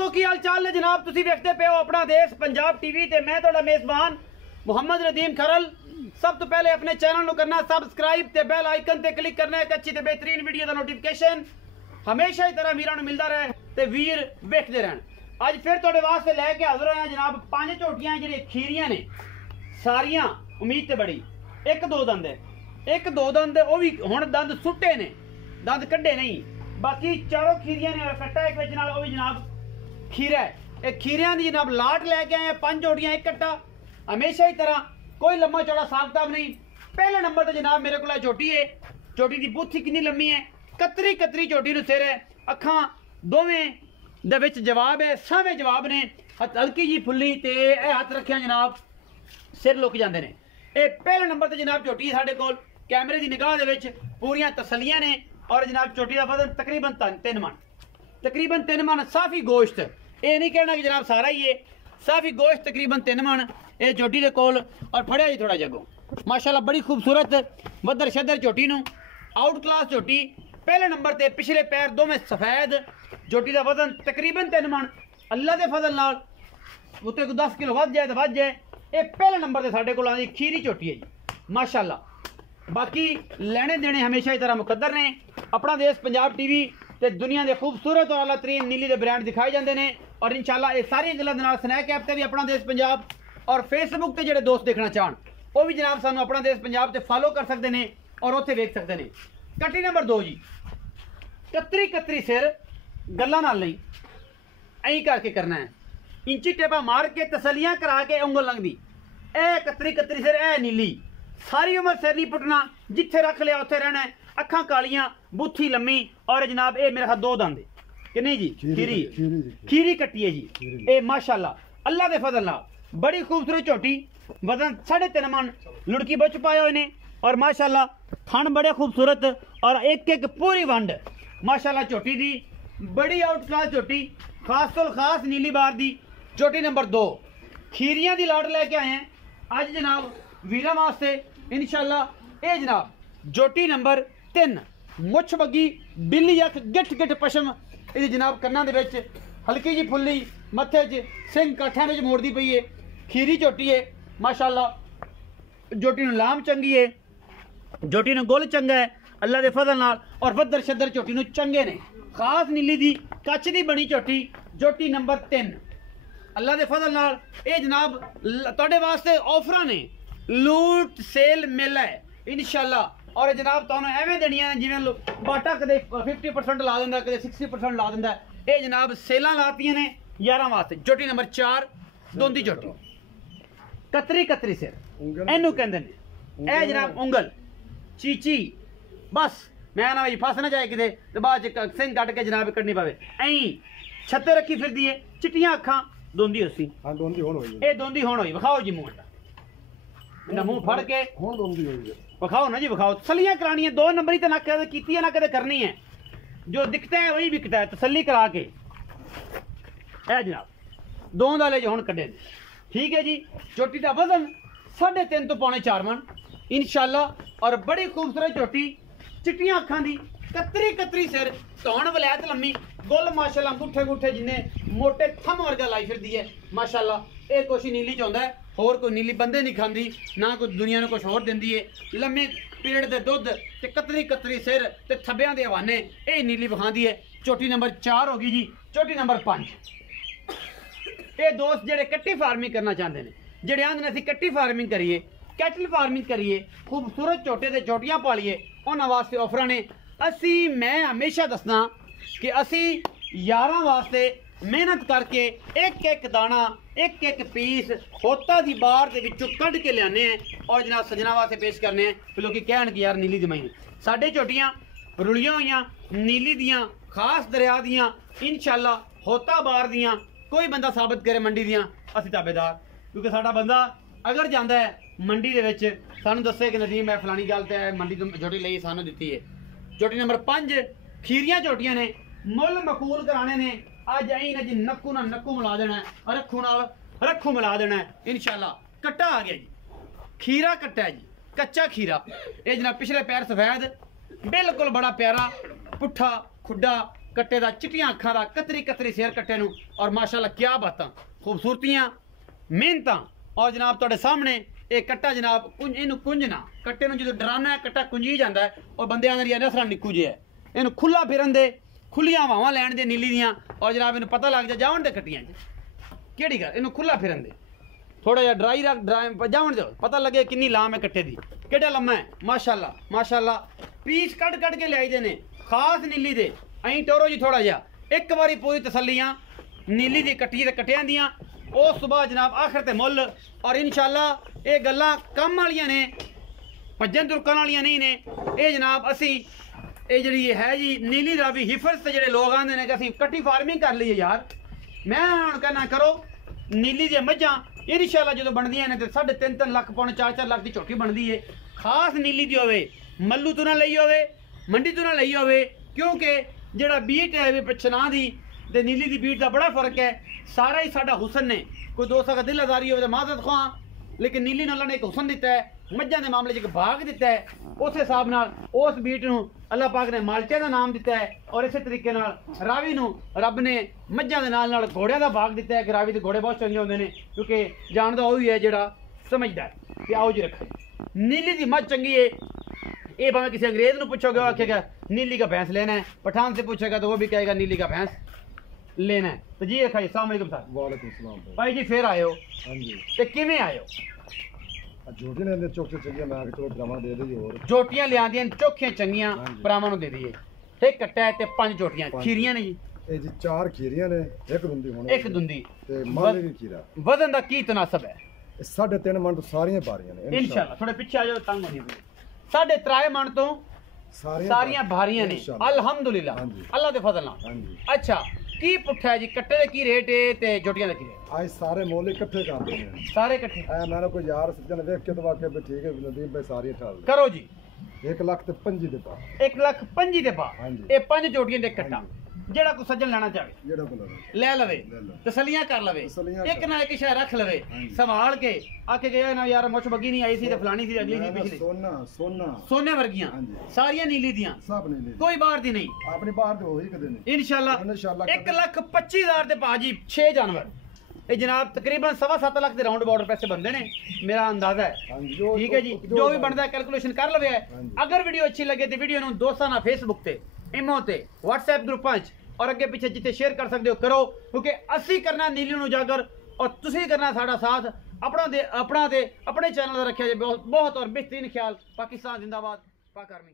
दोस्तों की हाल चाल ने जनाब, तुसी देखते पे हो अपना देश पंजाब टीवी ते मैं तुहाडा मेजबान मुहम्मद नदीम खरल। सब तो पहले अपने चैनल ਨੂੰ करना सबसक्राइब ते बेल आइकन ते क्लिक करना एक अच्छी ते बेहतरीन वीडियो ਦਾ नोटिफिकेशन हमेशा ही तरह वीरां ਨੂੰ ਮਿਲਦਾ ਰਹੇ ਤੇ ਵੀਰ ਵੇਖਦੇ ਰਹਿਣ। ਅੱਜ ਫਿਰ ਤੁਹਾਡੇ ਵਾਸਤੇ ਲੈ ਕੇ ਹਾਜ਼ਰ ਹੋਇਆ ਜਨਾਬ ਪੰਜ ਝੋਟੀਆਂ ਜਿਹੜੀਆਂ ਖੀਰੀਆਂ ਨੇ ਸਾਰੀਆਂ ਉਮੀਦ ਤੇ ਬੜੀ। ਇੱਕ ਦੋ ਦੰਦ ਉਹ ਵੀ ਹੁਣ ਦੰਦ ਸੁੱਟੇ ਨੇ, ਦੰਦ ਕੱਢੇ ਨਹੀਂ। बाकी चारों खीरियां ने और कट्टा एक विच नाल, वो भी जनाब खीरा है। एक खीरियां दी जनाब लाट लेके आए हैं, पांच जोड़ियां एक कट्टा, हमेशा ही तरह कोई लम्बा चौड़ा साफ ताब नहीं। पहले नंबर तो जनाब मेरे को झोटी है, झोटी की बुत्थी कितनी लम्मी है, कतरी कतरी झोटी नूं सिर है, अखां दोवें दे विच जवाब है, सावें जवाब ने, हल्की जी फुल्ली ते हाथ रखिया जनाब सिर लुक जाते हैं। ये पहले नंबर तो जनाब झोटी साडे कोल कैमरे की निगाह दे विच पूरियां तसलियां ने और जनाब चोटी का वजन तकरीबन 3 मन साफी गोश्त। ये नहीं कहना कि जनाब सारा ही है, साफी गोश्त तकरीबन 3 मन ये चोटी के कोल। और फड़िया जी थोड़ा जगो माशाल्लाह बड़ी खूबसूरत बदर शदर चोटी नूं, आउट क्लास चोटी। पहले नंबर ते पिछले पैर दो में सफेद, चोटी का वजन तकरीबन 3 मन। अल्लाह के फजल नाल उत्ते को 10 किलो वध जाए तो वध जाए। ये पहले नंबर ते साडे कोल आंदी खीरी चोटी है जी माशाल्लाह। बाकी लेने देने हमेशा ही तरह मुकद्दर ने। अपना देश पंजाब टीवी ते दुनिया के खूबसूरत और आला तरीन नीली के ब्रांड दिखाए जाते हैं। और इंशाल्लाह ये सारी गल्लां दे नाल स्नैक ऐप ते भी अपना देश पंजाब और फेसबुक ते जेडे दोस्त देखना चाहन वो भी जनाब सानू अपना देश पंजाब ते फॉलो कर सकते हैं और उत्थे वेख सकते हैं। कट्टी नंबर 2 जी, कतरी कतरी सिर, गल्लां नाल नहीं, ऐं करके करना है, इंची टेपा मार के तसलियां करा के उंगल लंघदी। ए कतरी कतरी सिर, ए नीली, सारी उम्र सिर नहीं पुटना, जिथे रख लिया उत्थे रहना है। अखां कालियां, बुत्थी लम्मी और जनाब ये मेरे हाथ 2 दंद कि नहीं जी, खीरी कट्टी है जी। ए माशाल्लाह अल्लाह के फजल नाल बड़ी खूबसूरत झोटी, वजन 3.5 मन, लुड़की बच पाए हुए ने और माशाल्लाह थन बड़े खूबसूरत और एक एक पूरी वंड माशाल्लाह। झोटी दी बड़ी आउट क्लास झोटी, खास तो खास नीली बार दी झोटी नंबर 2। खीरियां दी लाट लेके आए हैं अज जनाब वीरां वास्ते इंशाल्लाह। ये जनाब झोटी नंबर 3, मुछ बगी, बिल्ली अख, गिठ गिठ पशम, ये जनाब कन्ना दे विच हल्की जी फुल्ली, मत्थे च सिंह काठियां विच मोड़दी पई है। खीरी झोटी है माशाल्लाह। झोटी नूं लाम चंगी है, झोटी नूं गुल चंगा है अल्लाह दे फजल नाल। और बदर शदर झोटी नूं चंगे ने, खास नीली दी कच दी बनी झोटी, झोटी नंबर 3 अल्लाह दे फजल नाल। ये जनाब तुहाडे वास्ते ऑफरां ने, लूट सेल मेला है इंशाल्लाह। और जनाब तुहानूं एवें देनियां जिवें बाटा कदे 50% ला दिंदा, कदे 60% ला दिंदा। ये जनाब सेलां लातियां ने यारां वास्ते। झोटी नंबर 4 दोंदी झोटी, कतरी कतरी सिर इनू कहंदे ने। ए जनाब उंगल चीची, बस मैं ना फस ना जाए किते ते बाद च सिंह कट के जनाब कड्ढनी पवे। ऐं छत्ते रखी फिरदी है, चिट्टियां अखां, दोंदी उसी। हां दोंदी होण होई, ए दोंदी होण होई। विखाओ जी मुंह, इन्ना मुंह फड़ के हुण दोंदी होई विखाओ ना जी, विखाओ। तसलियां करानी है, 2 नंबर ही तो ना कदे कीती है ना कदे करनी है। जो दिखता है वही बिकता है, तसल्ली करा के। ए जनाब 2 दाले जो हुण कड्डे ठीक है जी। झोटी का वजन 3.5 तो 4 मन इंशाल्लाह। और बड़ी खूबसूरत झोटी, चिट्टियां अखां दी, कतरी कतरी सिर, धौण वलैत लम्मी, गुल माशाल्लाह, गुठे गुठे जिन्ने मोटे थम वर्गा लाई फिरदी है माशाल्लाह। ये कुछ नीली चाहुंदा है, होर कोई नीली बंदे नहीं खांदी, ना कोई दुनिया ने कुछ होर दिंदी है। लम्मे पेड़ दे दुध ते कतरी कतरी सिर ते थब्बियां दे हवाने, ये नीली विखांदी है। झोटी नंबर 4 होगी जी। झोटी नंबर 5, ये दोस्त जेडे कट्टी फार्मिंग करना चाहते हैं, जेडे आंदे असीं कट्टी फार्मिंग करिए, कैटल फार्मिंग करिए, खूबसूरत झोटे ते झोटियां पालिए, उन्हां वास्ते ऑफरां ने। मैं हमेशा दसना कि असी यारां वास्ते मेहनत करके एक एक दाना, एक एक पीस होता दी बार दे विचों कढ़ के लियाने हैं और जनाब सजना वास्ते पेश करने हैं। फिर लोग कहन कि यार नीली दमाई साढ़े झोटियां रुलियां हुई नीली दियां, खास दरिया दियां इंशाल्लाह, होता बार दियां। कोई बंदा साबित करे मंडी दियां, असी ताबेदार। क्योंकि साडा बंदा अगर जाता है मंडी दे विच सानू दसे कि नदीम मैं फलानी गल ते मंडी तो झोटी लई सानू दित्ती है। झोटी नंबर 5 खीरियां झोटियां ने, मुल मकूल कराने ने। अज आई ना जी, नक्कू ना नक्कू मिला देना है, रखू नाल रखू मिला देना है इंशाल्लाह। कट्टा आ गया जी, खीरा कट्टा है जी, कच्चा खीरा। ये जनाब पिछले पैर सफेद, बिल्कुल बड़ा प्यारा, पुट्ठा खुड्डा कट्टे दा चिट्टियां अखां दा कतरी कतरी सिर कट्टे नूं और माशाअल्लाह क्या बातां खूबसूरतियां मेहनतां और जनाब तुहाडे सामने ये कट्टा जनाब इनू कुंजना कट्टे नूं जो डराना है कट्टा कुंजी जाता है और बंदे आंदे नसरां निक्कू जे है इनू खुला फिरन दे खुलियां हवावां लैण दे नीली दियां और जनाब इनू पता लग जावन दे कट्टियां केड़ी गल इनू खुला फिरन दे थोड़ा जिहा ड्राई रख जावन दो पता लगे किन्नी लाम है कट्टे दी केड़ा लम्मा है माशाअल्लाह माशाअल्लाह पीस कट के लियाई दे ने खास नीली दे अं टोरो जी थोड़ा जिहा एक बारी पूरी तसल्लियां नीली दी कट्टी ते कट्टियां दियां उस सुबह जनाब आखिर ते मुल और इंशाअल्लाह ये गल्लां कम वालियां ने भज्जन दुरकन वालियां नहीं ने ये जनाब असी ये जी है जी नीली दा भी हिफज से जेडे लोग आंदे ने कि असी कट्टी फार्मिंग कर लीए यार मैं हुण कहना करो नीली दी मझां इंशाअल्लाह जो बनदियां ने ते 3.5 लाख पौने 4 लाख की झोटी बनदी है खास नीली दी होवे मल्लू तो ना लई होवे मंडी तो ना लई होवे क्योंकि जेड़ा बीट है वे पछना दी ते नीली दी बीट दा बड़ा फर्क है सारा ही साडा हुसन ने कोई दोस्त का दिल आजारी होवे ते माजरत खां लेकिन नीली ने अल्लाह ने एक हुसन दिता है मझां दे मामले च एक भाग दिता है उस हिसाब नाल उस बीट नूं अल्लाह पाक ने माल्टे दा नाम दिता है और इस तरीके नाल रावी नूं रब ने मझां दे नाल घोड़ियां दा भाग दिता है कि रावी दे घोड़े बहुत चंगे होंदे ने क्योंकि जानदा ओही है जेड़ा समझदा है कि आओ जी रखे नीली दी मझ चंगी है ये भावें किसी अंग्रेज नूं पूछोगे आखेगा नीली का भैंस लेना है पठान से पूछेगा तो वो भी कहेगा नीली का भैंस लेना है तो जी रखा अस्सलाम वालेकुम सर वालेकुम सलाम भाई जी फिर आयो हाँ जी ते किवें आयो झोटी ने चौके चाहिए मैं चलो ड्रामा दे दी और झोटियां लियांदियां चोखियां चंगियां हाँ जी। भरावां नूं दे दईए एक कट्टा है ते 5 झोटियां खीरियां ने जी ये जी 4 खीरियां ने एक दुंदी होने एक दुंदी ते माले दी खीरा वजन दा की तनासब है 3.5 मन तो सारियां बारियां ने इंशाल्लाह थोड़े पीछे आ जाओ तंग होनी पई 3.5 मन तो सारियां भारियां ने इंशाल्लाह। अल्हम्दुलिल्लाह हाँ जी। अल्लाह दे फजल नाल हाँ जी अच्छा की पुट्ठा है जी कट्टे दे की रेट है ते झोटियां दा की रेट आज सारे मोल इकट्ठे कर देने सारे इकट्ठे ऐ मैंने कोई यार सज्जन देख के तो वाके भी ठीक है नदीम भाई सारी ठाल करो जी 1 लाख ते 5 दे पा 1,05,000 दे पा हाँ जी। ये 5 झोटियां दे कट्टा जेड़ा को सज्जन लेना चाहे जेड़ा को लगे ले लवे ले लो। तसलियां कर लवे तसल्लियां एक कर। ना एक शय रख लवे हाँ जी। संभाल के आके गया ना यार मुछ बगी नहीं आई सी ते फलानी सी अगली सी मैं पिछली सोना सोना सोने वर्गियां हाँ जी। सारियां नीली दियां सब ने ले कोई बाहर दी नहीं अपनी बाहर दे हो ही कदे नहीं इंशाल्लाह इंशाल्लाह 1,25,000 दे भाजी 6 जानवर ये जनाब तकरीबन 7.5 लाख के राउंड बॉर्डर पैसे बनते ने मेरा अंदाजा है हाँ जी, ठीक है जी जो भी बनता है कैलकुलेशन कर लवे है हाँ जी। अगर वीडियो अच्छी लगे तो वीडियो ਨੂੰ ਦੋਸਤਾਂ ਨਾਲ ਫੇਸਬੁੱਕ ਤੇ ਇਮੋ ਤੇ WhatsApp ਗਰੁੱਪਾਂ 'ਚ ਔਰ ਅੱਗੇ ਪਿੱਛੇ ਜਿੱਥੇ ਸ਼ੇਅਰ ਕਰ ਸਕਦੇ ਹੋ ਕਰੋ ਕਿਉਂਕਿ ਅਸੀਂ ਕਰਨਾ ਨੀਲੀ ਨੂੰ ਉਜਾਗਰ ਔਰ ਤੁਸੀਂ ਕਰਨਾ ਸਾਡਾ ਸਾਥ ਆਪਣਾ ਤੇ ਆਪਣੇ ਚੈਨਲ ਦਾ ਰੱਖਿਆ ਜੇ ਬਹੁਤ ਔਰ ਬਿਹਤਰੀਨ ਖਿਆਲ ਪਾਕਿਸਤਾਨ ਜ਼ਿੰਦਾਬਾਦ ਪਾਕ ਆਰਮੀ